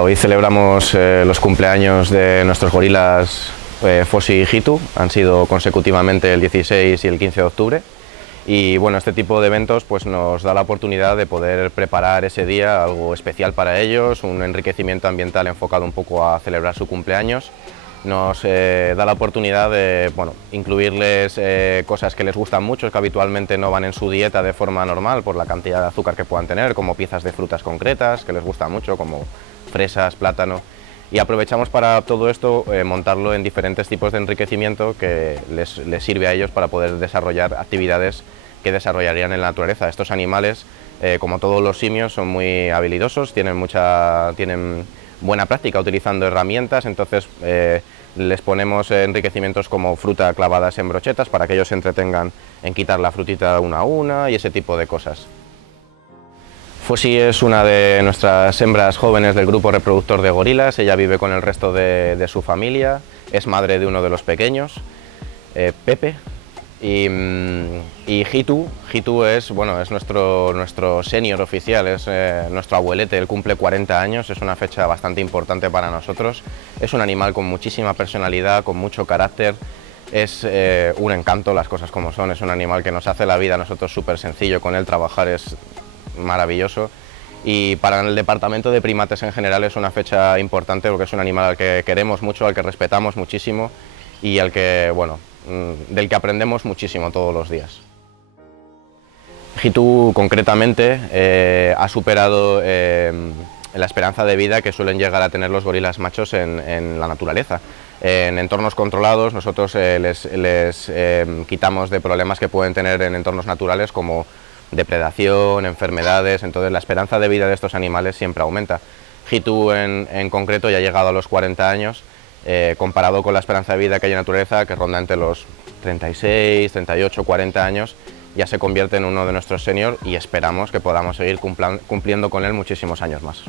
Hoy celebramos los cumpleaños de nuestros gorilas Fossi y Hitu. Han sido consecutivamente el 16 y el 15 de octubre. Y bueno, este tipo de eventos pues, nos da la oportunidad de poder preparar ese día algo especial para ellos, un enriquecimiento ambiental enfocado un poco a celebrar su cumpleaños. Nos da la oportunidad de incluirles cosas que les gustan mucho, que habitualmente no van en su dieta de forma normal por la cantidad de azúcar que puedan tener, como piezas de frutas concretas que les gustan mucho, como fresas, plátano, y aprovechamos para todo esto montarlo en diferentes tipos de enriquecimiento que les sirve a ellos para poder desarrollar actividades que desarrollarían en la naturaleza. Estos animales, como todos los simios, son muy habilidosos, tienen buena práctica utilizando herramientas, entonces les ponemos enriquecimientos como fruta clavadas en brochetas para que ellos se entretengan en quitar la frutita una a una y ese tipo de cosas. Fossi es una de nuestras hembras jóvenes del grupo reproductor de gorilas. Ella vive con el resto de su familia, es madre de uno de los pequeños, Pepe, y Hitu es nuestro senior oficial, es nuestro abuelete. Él cumple 40 años, es una fecha bastante importante para nosotros. Es un animal con muchísima personalidad, con mucho carácter. Es un encanto, las cosas como son. Es un animal que nos hace la vida a nosotros súper sencillo. Con él trabajar es maravilloso, y para el departamento de primates en general es una fecha importante porque es un animal al que queremos mucho, al que respetamos muchísimo y del que aprendemos muchísimo todos los días. Hitu concretamente ha superado la esperanza de vida que suelen llegar a tener los gorilas machos en la naturaleza. En entornos controlados nosotros les quitamos de problemas que pueden tener en entornos naturales como depredación, enfermedades, entonces la esperanza de vida de estos animales siempre aumenta. Hitu en concreto ya ha llegado a los 40 años, comparado con la esperanza de vida que hay en la naturaleza, que ronda entre los 36, 38, 40 años, ya se convierte en uno de nuestros seniors y esperamos que podamos seguir cumpliendo con él muchísimos años más.